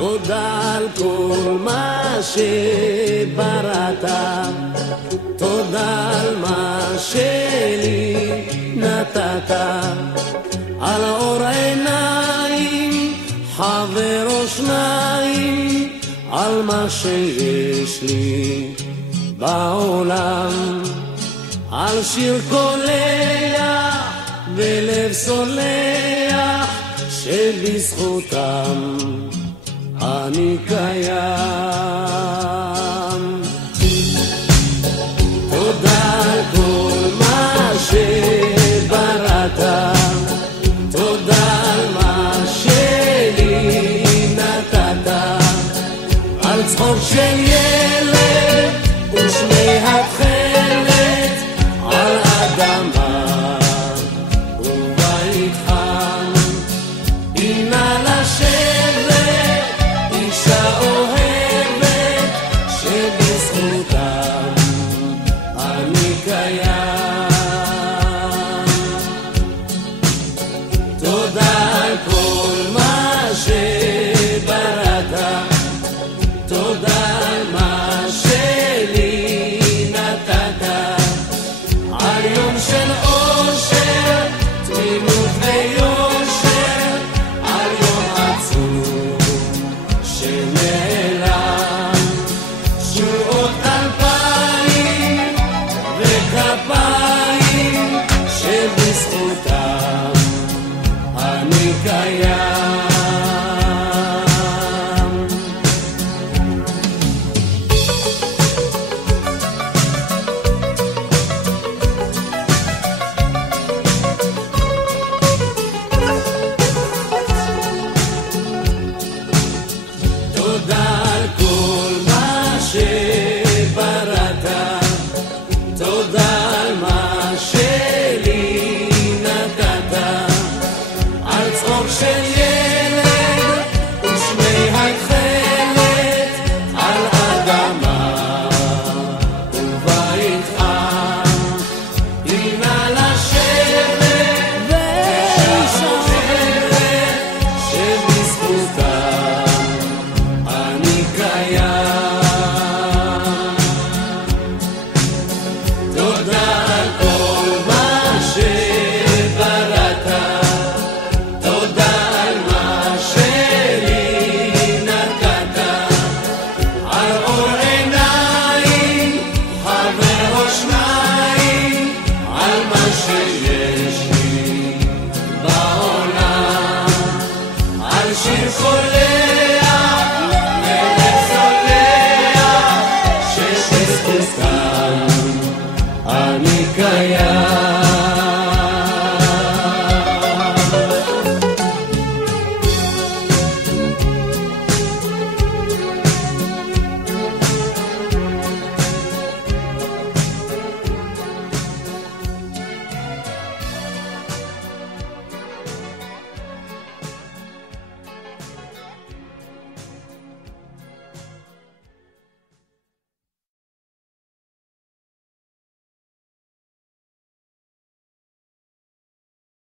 תודה על כל מה שבראת, תודה על מה שלי נתת, על אור עיניים, חבר או שניים, על מה שיש לי בעולם, על שיר קולח ולב סולח שבזכותם אני קיים. תודה על כל מה שבראת, תודה על מה שלי נתת, על צחוק של ילד ושמי התכלת, על אדמה ובית חם, הנה לשבת אישה אוהבת שבזכותם אני קיים. תודה על כל מה שבראת, תודה על מה שלי נתת, על יום של אושר, תמימות ויושר, על יום עצוב שנעלם, שורות 2000 וכפיים שבזכותם אני קיים. תודה על כל מה שבראת, תודה על מה שלי נתת, על צחוק של ילד ושמי התכלת, על אדמה ובית חם, הנה לשבת ואישה אוהבת שבזכותם אני קיים. תודה על כל מה שבראת, תודה על מה שלי נתת, על אור עיניים, חבר או שניים, על מה שיש לי בעולם, על שיר חולה